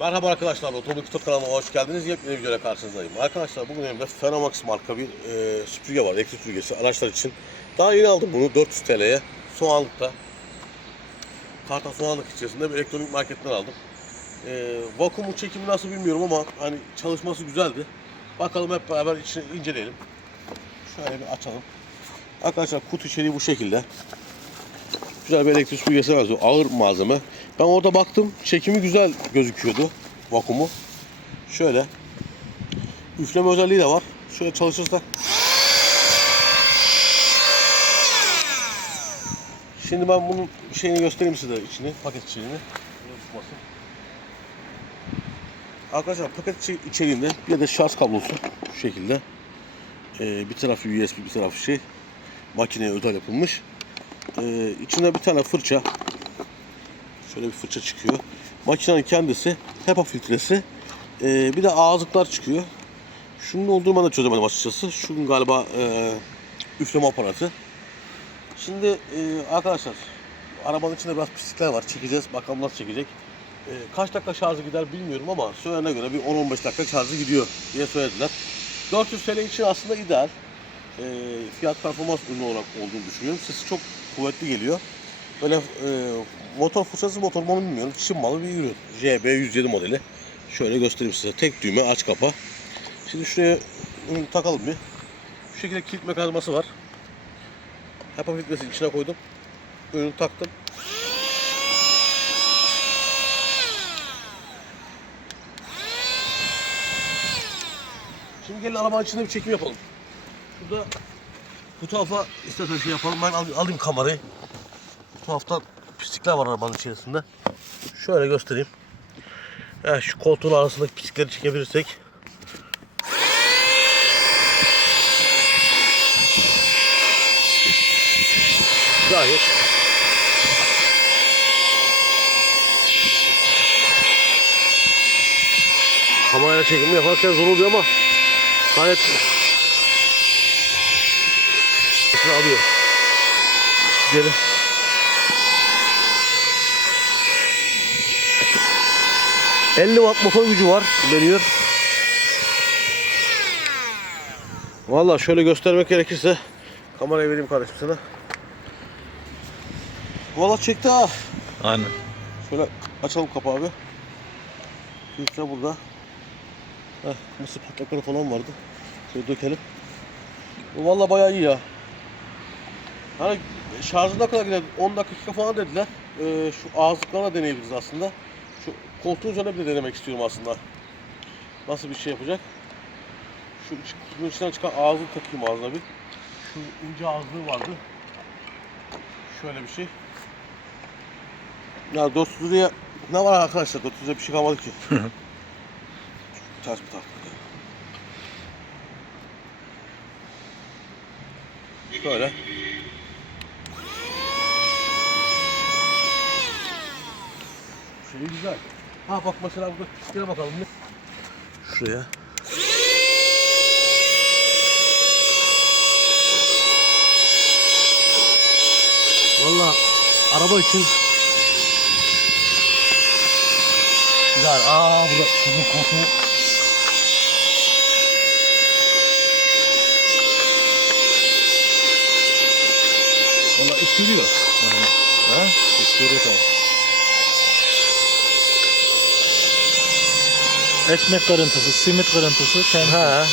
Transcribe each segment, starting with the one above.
Merhaba arkadaşlar, Otomobil Kitap kanalıma hoş geldiniz. Yepyeni bir videoyla karşınızdayım. Arkadaşlar bugün elimde Fenomax marka bir e, süpürge var, elektrik süpürgesi araçlar için. Daha yeni aldım bunu 400 TL'ye. Soğanlıkta. Kartal Soğanlık içerisinde bir elektronik marketten aldım. E, vakumu çekimi nasıl bilmiyorum ama hani çalışması güzeldi. Bakalım hep beraber içini inceleyelim. Şöyle bir açalım. Arkadaşlar kutu içeriği bu şekilde. Güzel bir elektrik süpürgesi var. Ağır malzeme. Ben orada baktım. Çekimi güzel gözüküyordu. Vakumu. Şöyle. Üfleme özelliği de var. Şöyle çalışırsa. Şimdi ben bunun şeyini göstereyim size içini. Paket içeriğini. Arkadaşlar paket içeriğinde bir de şarj kablosu şu şekilde. Ee, bir tarafı USB bir tarafı şey. Makineye özel yapılmış. Ee, içinde bir tane fırça. Şöyle bir fırça çıkıyor. Makinenin kendisi, HEPA filtresi. Ee, bir de ağızlıklar çıkıyor. Şunun olduğunu ben çözemedim açıkçası. Şunun galiba e, üfleme aparatı. Şimdi e, arkadaşlar arabanın içinde biraz pislikler var. Çekeceğiz. Bakalım nasıl çekecek. E, kaç dakika şarjı gider bilmiyorum ama söylene göre bir 10-15 dakika şarjı gidiyor diye söylediler. 400 TL için aslında ideal. E, fiyat performans ürünü olarak olduğunu düşünüyorum. Sesi çok kuvvetli geliyor. Böyle e, motor fırçası motor mu bilmiyorum. Çin malı bir ürün. JB107 modeli. Şöyle göstereyim size. Tek düğme aç kapa. Şimdi şuraya takalım bir. Şu şekilde kilit mekanizması var. HEPA filtresini içine koydum. Ürünü taktım. Şimdi gelin arabanın içinde bir çekim yapalım. Şurada bu tarafa istersen şey yapalım. Ben al- alayım kamerayı. Bu tarafta pislikler var arabanın içerisinde. Şöyle göstereyim. Evet, şu koltuğun arasındaki pislikleri çekebilirsek. Gayet kamerayla çekim yaparken zor oluyor ama gayet Şunu alıyor. Geri. ...50 watt motor gücü var. Dönüyor. Valla şöyle göstermek gerekirse... ...kamerayı vereyim kardeşim sana. Valla çekti ha. Aynen. Şöyle açalım kapağı abi. Filtre burada. Heh, mısır patlakları falan vardı. Şöyle dökelim. Valla bayağı iyi ya. Hani şarjı ne kadar gider? 10 dakika falan dediler. Ee, şu ağızlıklarla deneyebiliriz aslında. Şu koltuğun üzerine bir de denemek istiyorum aslında. Nasıl bir şey yapacak? Şu kutunun içinden çıkan ağzını takayım ağzına bir. Şu ince ağızlığı vardı. Şöyle bir şey. Ya 400 liraya ne var arkadaşlar? 400 liraya bir şey kalmadı ki. Ters bir taktık. Şöyle. Güzel. Ha bak mesela burada pisliğe bakalım. Şuraya. Valla araba için güzel. Aa burada uzun koltuğu. Valla iş görüyor. Ha? İş görüyor tabii. Ekmek kırıntısı, simit kırıntısı kendi. Ha.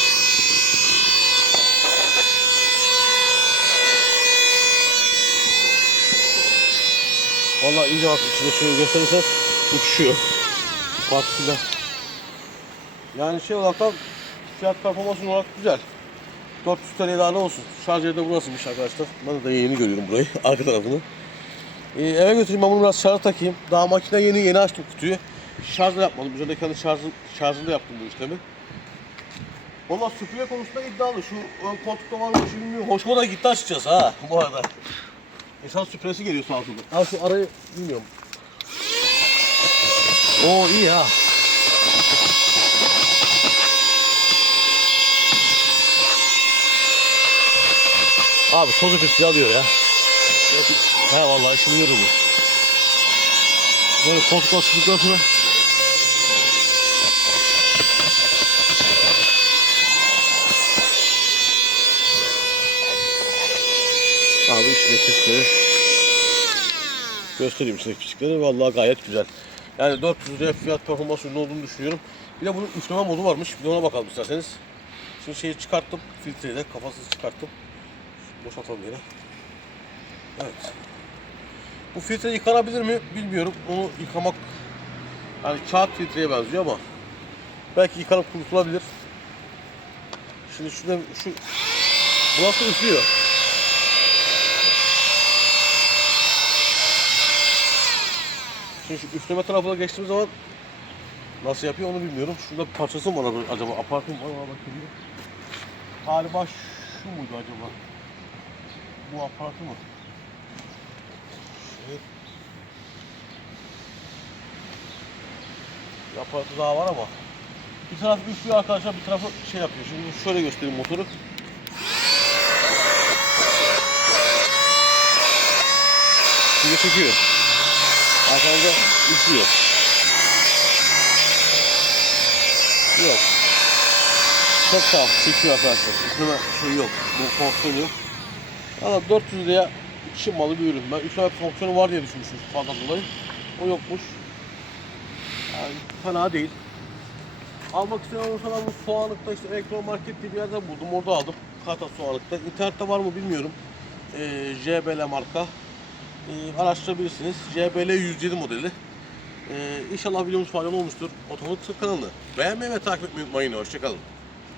Valla iyice bak içinde şöyle gösterirsen uçuşuyor. Partiküller. Yani şey olarak da fiyat performans olarak güzel. 400 TL daha ne olsun. Şarj yeri de burasıymış arkadaşlar. Ben de yeni görüyorum burayı. Arka tarafını. Ee, eve götüreyim ben bunu biraz şarj takayım. Daha makine yeni yeni açtım kutuyu. Şarj da yapmadım. Üzerinde kendi şarjı, şarjını da yaptım bu işlemi. Valla süpürge konusunda iddialı. Şu ön koltukta var mı bilmiyorum. Hoşuma da gitti açıkçası ha bu arada. İnsan süpüresi geliyor sağ olsun. Ha şu arayı bilmiyorum. Oo iyi ha. Abi tozu pisliği alıyor ya. He vallahi işimi görür bu. Böyle podcastlıktan sonra Abi içinde pisleri göstereyim size pisleri. Vallahi gayet güzel. Yani 400 liraya fiyat performans ürünü olduğunu düşünüyorum. Bir de bunun üfleme modu varmış. Bir ona bakalım isterseniz. Şimdi şeyi çıkarttım. Filtreyi de kafasını çıkarttım. Boşaltalım yine. Evet. Bu filtre yıkanabilir mi bilmiyorum. Onu yıkamak yani kağıt filtreye benziyor ama belki yıkanıp kurutulabilir. Şimdi şurada şu burası üflüyor. Şimdi şu üfleme tarafına geçtiğimiz zaman nasıl yapıyor onu bilmiyorum. Şurada parçası mı var acaba? Apartman var ona bakayım. Galiba şu muydu acaba? Bu aparatı mı? Aparatı daha var ama bir taraf üflüyor arkadaşlar bir tarafı şey yapıyor. Şimdi şöyle göstereyim motoru. Şimdi çekiyor. Arkamda üflüyor. Yok. Çok sağ çekiyor arkadaşlar. Üfleme şey yok. Bu fonksiyon yok. Ama 400 liraya Çin bir ürün. Ben üfleme fonksiyonu var diye düşünmüştüm fazla dolayı. O yokmuş. Yani fena değil. Almak isteyen olursa ben bu soğanlıkta işte elektron market diye bir yerden buldum. Orada aldım. Kata soğanlıkta. İnternette var mı bilmiyorum. Ee, JBL marka. Ee, araştırabilirsiniz. JBL 107 modeli. Ee, inşallah videomuz faydalı olmuştur. Otomotiv kanalını beğenmeyi ve takip etmeyi unutmayın. Hoşçakalın.